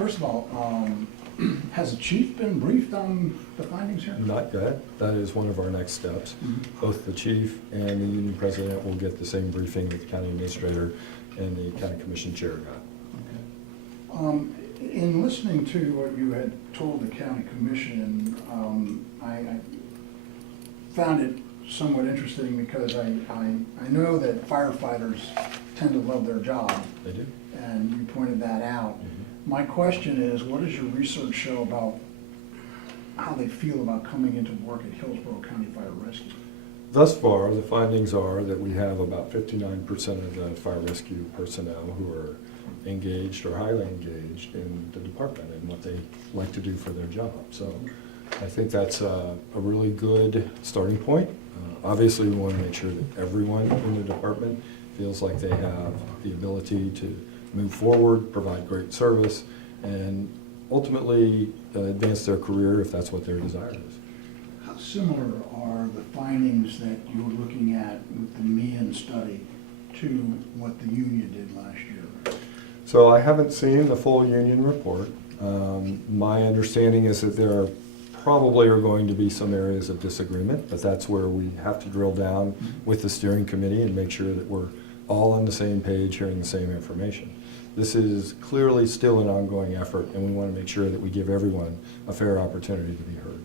First of all, has the chief been briefed on the findings here? Not yet. That is one of our next steps. Mhm. Both the chief and the union president will get the same briefing that the county administrator and the county commission chair got. Okay. In listening to what you had told the county commission, I found it somewhat interesting because I know that firefighters tend to love their job, They do. and you pointed that out. My question is, what does your research show about how they feel about coming into work at Hillsborough County Fire Rescue? Thus far, the findings are that we have about 59% of the fire rescue personnel who are engaged or highly engaged in the department and what they like to do for their job. So I think that's a really good starting point. Obviously, we want to make sure that everyone in the department feels like they have the ability to move forward, provide great service, and ultimately advance their career if that's what their desire is. How similar are the findings that you were looking at with the Meehan study to what the union did last year? So I haven't seen the full union report. My understanding is that there probably are going to be some areas of disagreement, but that's where we have to drill down with the steering committee and make sure that we're all on the same page, hearing the same information. This is clearly still an ongoing effort, and we want to make sure that we give everyone a fair opportunity to be heard.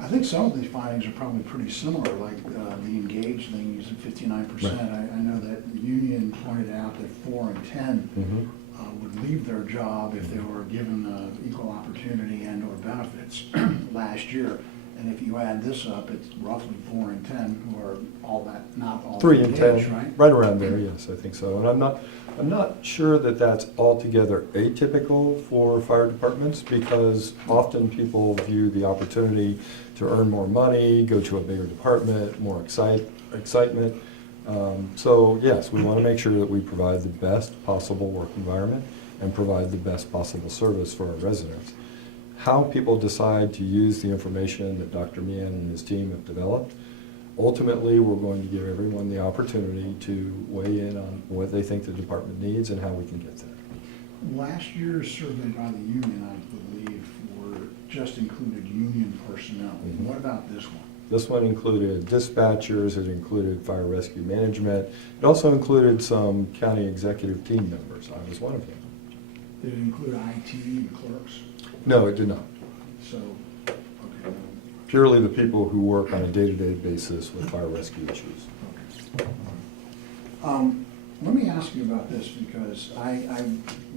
I think some of these findings are probably pretty similar, like the engaged thing, you said 59%. Right. I know that the union pointed out that 4 in 10 Mm-hmm. would leave their job if they were given equal opportunity and or benefits last year. And if you add this up, it's roughly 4 in 10 who are all that, not all 3 in engaged, 10, right? around there, yes, I think so. And I'm not sure that that's altogether atypical for fire departments, because often people view the opportunity to earn more money, go to a bigger department, more excitement. So yes, we want to make sure that we provide the best possible work environment and provide the best possible service for our residents. How people decide to use the information that Dr. Meehan and his team have developed, ultimately we're going to give everyone the opportunity to weigh in on what they think the department needs and how we can get there. Last year's survey by the union, I believe, just included union personnel. Mhm. What about this one? This one included dispatchers, it included fire rescue management, it also included some county executive team members. I was one of them. Did it include IT and clerks? No, it did not. So, okay. Purely the people who work on a day-to-day basis with fire rescue issues. Okay. Let me ask you about this, because I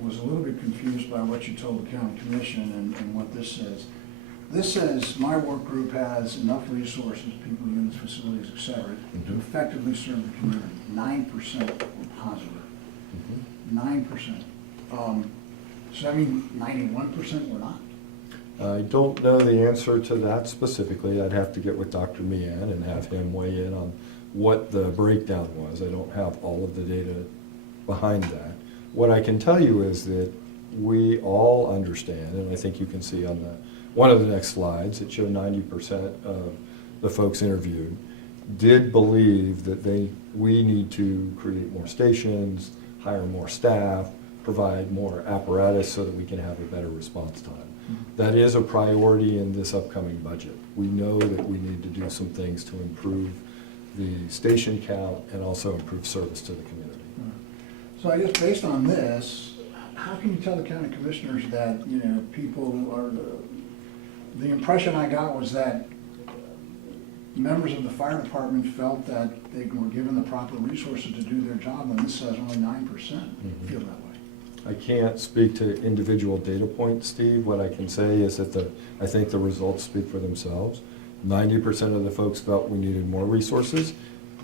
was a little bit confused by what you told the county commission and what this says. This says, my work group has enough resources, people, units, facilities, et cetera, to effectively serve the community. 9% were positive. 9%. So I mean, 91% were not? I don't know the answer to that specifically. I'd have to get with Dr. Meehan and have him weigh in on what the breakdown was. I don't have all of the data behind that. What I can tell you is that we all understand, and I think you can see on one of the next slides, it showed 90% of the folks interviewed did believe that we need to create more stations, hire more staff, provide more apparatus so that we can have a better response time. That is a priority in this upcoming budget. We know that we need to do some things to improve the station count and also improve service to the community. So I guess based on this, how can you tell the county commissioners that, people are, the impression I got was that members of the fire department felt that they were given the proper resources to do their job, and this says only 9% feel that way. I can't speak to individual data points, Steve. What I can say is that I think the results speak for themselves. 90% of the folks felt we needed more resources.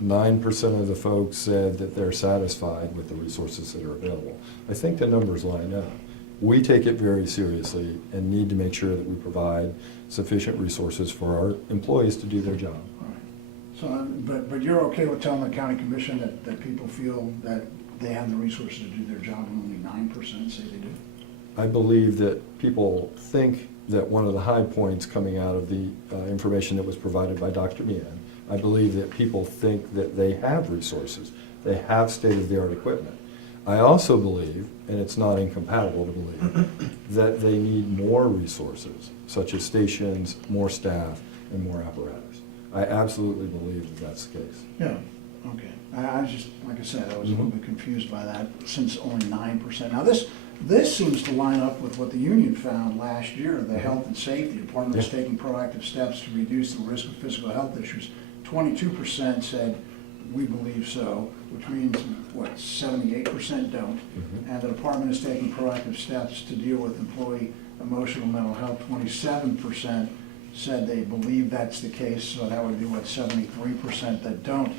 9% of the folks said that they're satisfied with the resources that are available. I think the numbers line up. We take it very seriously and need to make sure that we provide sufficient resources for our employees to do their job. All right. So, but you're okay with telling the county commission that people feel that they have the resources to do their job and only 9% say they do? I believe that people think that one of the high points coming out of the information that was provided by Dr. Meehan, I believe that people think that they have resources, they have state-of-the-art equipment. I also believe, and it's not incompatible to believe, that they need more resources, such as stations, more staff, and more apparatus. I absolutely believe that that's the case. Yeah, okay. I was just, like I said, I was a little bit confused by that, since only 9%. Now, this seems to line up with what the union found last year, the health and safety department is taking proactive steps to reduce the risk of physical health issues. 22% said, we believe so, which means, what, 78% don't. And the department is taking proactive steps to deal with employee emotional mental health. 27% said they believe that's the case, so that would be, what, 73% that don't.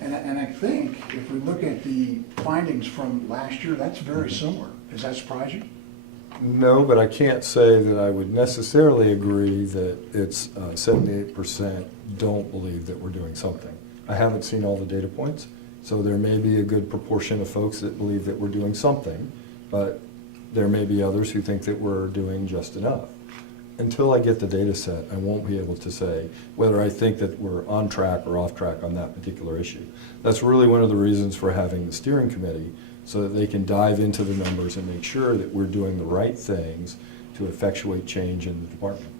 And I think if we look at the findings from last year, that's very similar. Does that surprise you? No, but I can't say that I would necessarily agree that it's 78% don't believe that we're doing something. I haven't seen all the data points, so there may be a good proportion of folks that believe that we're doing something, but there may be others who think that we're doing just enough. Until I get the data set, I won't be able to say whether I think that we're on track or off track on that particular issue. That's really one of the reasons for having the steering committee, so that they can dive into the numbers and make sure that we're doing the right things to effectuate change in the department.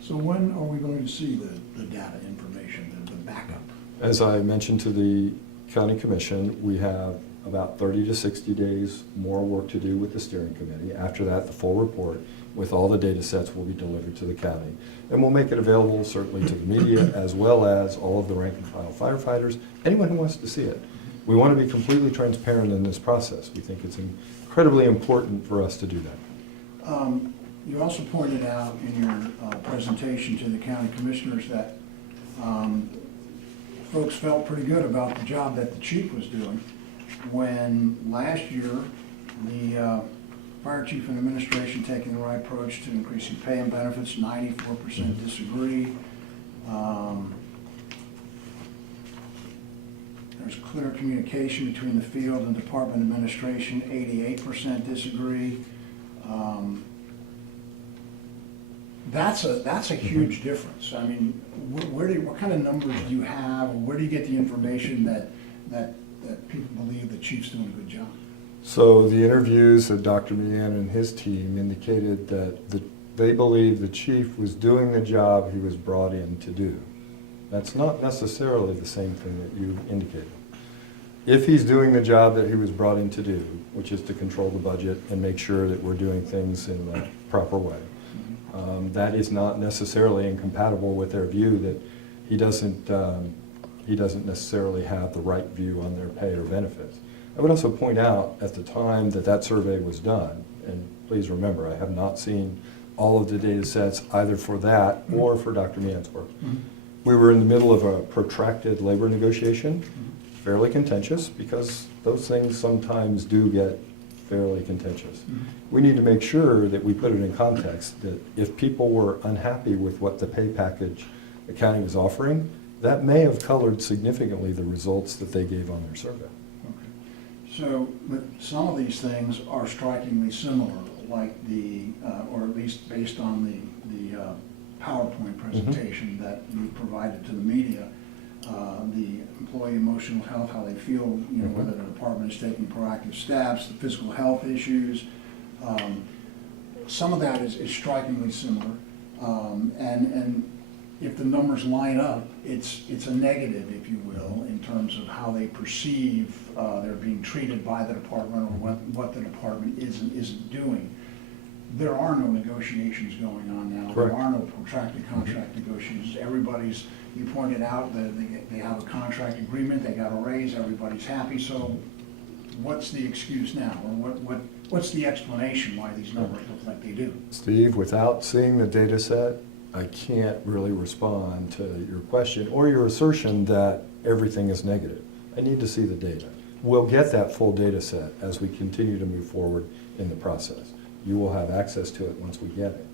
So when are we going to see the data information, the backup? As I mentioned to the county commission, we have about 30 to 60 days more work to do with the steering committee. After that, the full report with all the data sets will be delivered to the county. And we'll make it available certainly to the media as well as all of the rank and file firefighters, anyone who wants to see it. We want to be completely transparent in this process. We think it's incredibly important for us to do that. You also pointed out in your presentation to the county commissioners that folks felt pretty good about the job that the chief was doing, when last year the fire chief and administration taking the right approach to increasing pay and benefits, 94% disagree. There's clear communication between the field and department administration, 88% disagree. That's a huge difference. I mean, what kind of numbers do you have? Where do you get the information that people believe the chief's doing a good job? So the interviews of Dr. Meehan and his team indicated that they believe the chief was doing the job he was brought in to do. That's not necessarily the same thing that you indicated. If he's doing the job that he was brought in to do, which is to control the budget and make sure that we're doing things in the proper way, that is not necessarily incompatible with their view that he doesn't necessarily have the right view on their pay or benefits. I would also point out at the time that that survey was done, and please remember, I have not seen all of the data sets either for that or for Dr. Meehan's work. We were in the middle of a protracted labor negotiation, fairly contentious, because those things sometimes do get fairly contentious. We need to make sure that we put it in context, that if people were unhappy with what the pay package the county was offering, that may have colored significantly the results that they gave on their survey. Okay. So, but some of these things are strikingly similar, like or at least based on the PowerPoint presentation that you provided to the media, the employee emotional health, how they feel, whether the department is taking proactive steps, the physical health issues. Some of that is strikingly similar, and if the numbers line up, it's a negative, if you will, in terms of how they perceive they're being treated by the department or what the department isn't doing. There are no negotiations going on now. Correct. There are no protracted contract negotiations. Everybody's, you pointed out that they have a contract agreement, they got a raise, everybody's happy. So what's the excuse now? Or what's the explanation why these numbers look like they do? Steve, without seeing the data set, I can't really respond to your question or your assertion that everything is negative. I need to see the data. We'll get that full data set as we continue to move forward in the process. You will have access to it once we get it.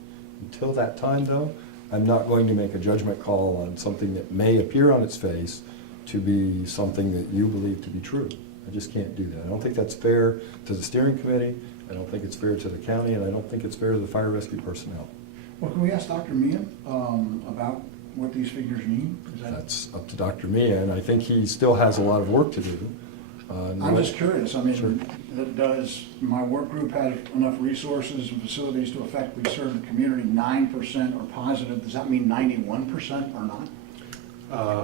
Until that time, though, I'm not going to make a judgment call on something that may appear on its face to be something that you believe to be true. I just can't do that. I don't think that's fair to the steering committee. I don't think it's fair to the county, and I don't think it's fair to the fire rescue personnel. Well, can we ask Dr. Meehan about what these figures mean? That's up to Dr. Meehan. I think he still has a lot of work to do. I'm just curious, I mean, Sure. does my work group have enough resources and facilities to effectively serve the community? 9% are positive, does that mean 91% are not?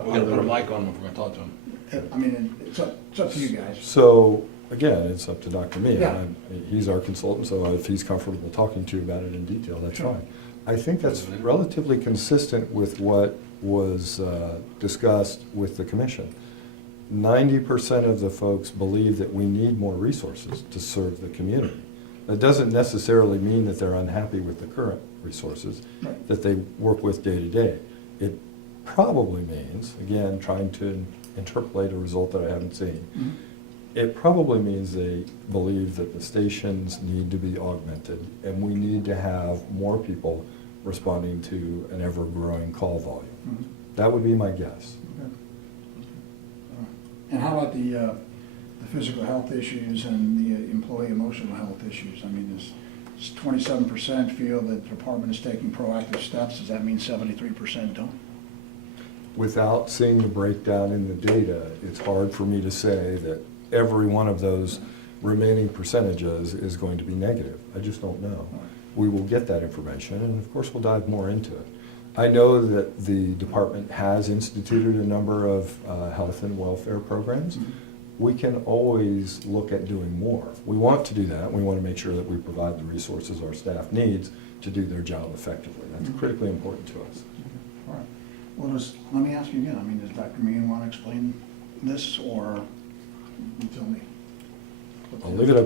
We gotta put a mic on them if we're gonna talk to them. I mean, it's up to you guys. So, again, it's up to Dr. Mia. Yeah. He's our consultant, so if he's comfortable talking to you about it in detail, that's Sure. fine. I think that's relatively consistent with what was discussed with the commission. 90% of the folks believe that we need more resources to serve the community. That doesn't necessarily mean that they're unhappy with the current resources Right. that they work with day to day. It probably means, again, trying to interpolate a result that I haven't seen, Mhm. it probably means they believe that the stations need to be augmented and we need to have more people responding to an ever-growing call volume. Mhm. That would be my guess. Okay. And how about the physical health issues and the employee emotional health issues? I mean, does 27% feel that the department is taking proactive steps? Does that mean 73% don't? Without seeing the breakdown in the data, it's hard for me to say that every one of those remaining percentages is going to be negative. I just don't know. We will get that information, and of course, we'll dive more into it. I know that the department has instituted a number of health and welfare programs. Mhm. We can always look at doing more. We want to do that. We want to make sure that we provide the resources our staff needs to do their job effectively. That's critically important to us. All right. Well, let me ask you again. I mean, does Dr. Meehan want to explain this, or you tell me? I'll leave it up